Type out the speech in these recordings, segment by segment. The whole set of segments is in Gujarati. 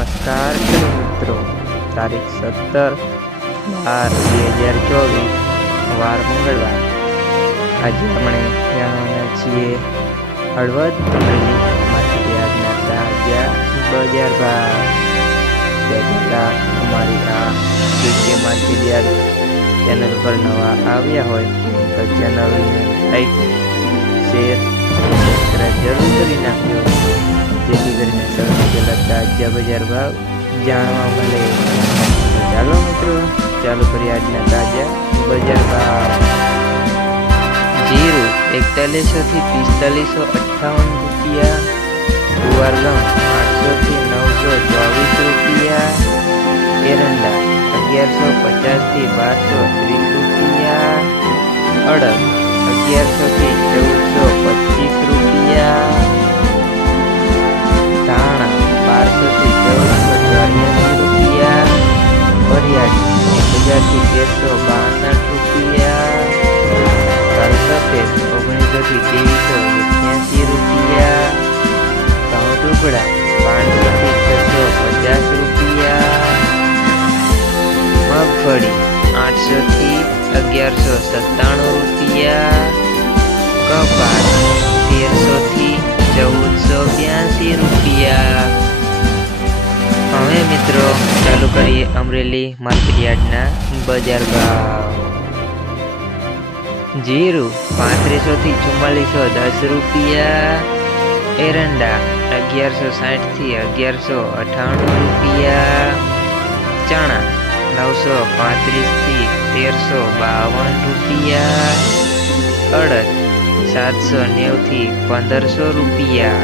નમસ્કાર ખેડૂત મિત્રો. તારીખ સત્તર બાર બે હજાર ચોવીસ, વાર મંગળવાર. આજે આપણે જાણવાના છીએ હળવદ અમરેલી માંથી આજના તાજા બજાર ભાવ. તે અમારી આ કૃષિ માર્કેટ ચેનલ પર નવા આવ્યા હોય તો ચેનલને લાઈક, શેર સબસ્ક્રાઈબ જરૂર કરી નાખજો. જેથી કરીને પહેલાં તાજા બજાર ભાવ જાણવા મળે તો ચાલો મિત્રો ચાલુ કરીએ આજના તાજા બજાર ભાવ જીરું એકતાલીસો થી પિસ્તાલીસો અઠ્ઠાવન રૂપિયા ગુવારગમ આઠસો થી નવસો ચોવીસ રૂપિયા એરંડા અગિયારસો પચાસથી બારસો ત્રીસ રૂપિયા અડદ અગિયારસો થી તેરસો બાસઠ રૂપિયા તલ સફેદ ઓગણીસો થી ત્રેવીસો એક્યાસી રૂપિયા ઘઉં ટુકડા પાંચસો થી છસો પચાસ રૂપિયા મગફળી આઠસો થી અગિયારસો સત્તાણું રૂપિયા કપાસ તેરસો થી ચૌદસો બ્યાસી રૂપિયા. હવે મિત્રો ચાલુ કરીએ અમરેલી માર્કેટ યાર્ડના બજાર ભાવ જીરું પાંત્રીસો થી ચુમ્માલીસો, દસ રૂપિયા. એરંડા અગિયારસો સાઠથી અગિયારસો અઠાણું રૂપિયા. ચણા નવસો પાંત્રીસથી તેરસો બાવન રૂપિયા. અડદ સાતસો નેવથી પંદરસો રૂપિયા.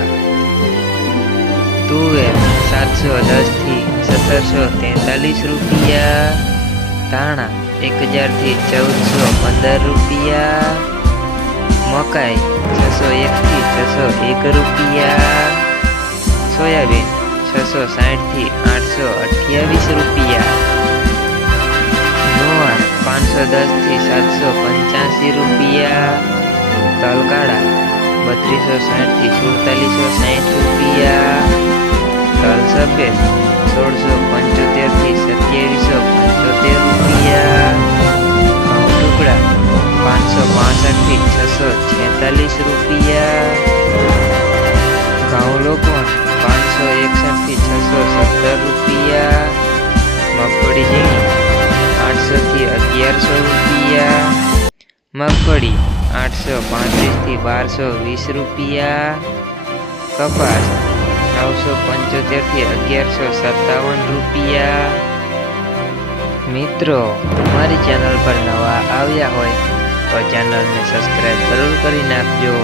તુવેર સાતસો દસથી સત્તરસો તેતાલીસ રૂપિયા. ધાણા એક હજારથી ચૌદસો પંદર રૂપિયા. મકાઈ છસો એક થી છસો એક રૂપિયા. સોયાબીન છસો સાઠથી આઠસો અઠ્યાવીસ રૂપિયા. નોર પાંચસો દસથી સાતસો પંચ્યાસી રૂપિયા. તલકાળા બત્રીસો સાઠથી સુડતાલીસો સાઠ રૂપિયા. અગિયારસો રૂપિયા મગફળી, આઠસો પાંત્રીસથી બારસો વીસ રૂપિયા. કપાસ, નવસો પંચોતેરથી અગિયારસો સત્તાવન રૂપિયા. મિત્રો, અમારી ચેનલ પર નવા આવ્યા હોય તો ચેનલને સબસ્ક્રાઈબ જરૂર કરી નાખજો.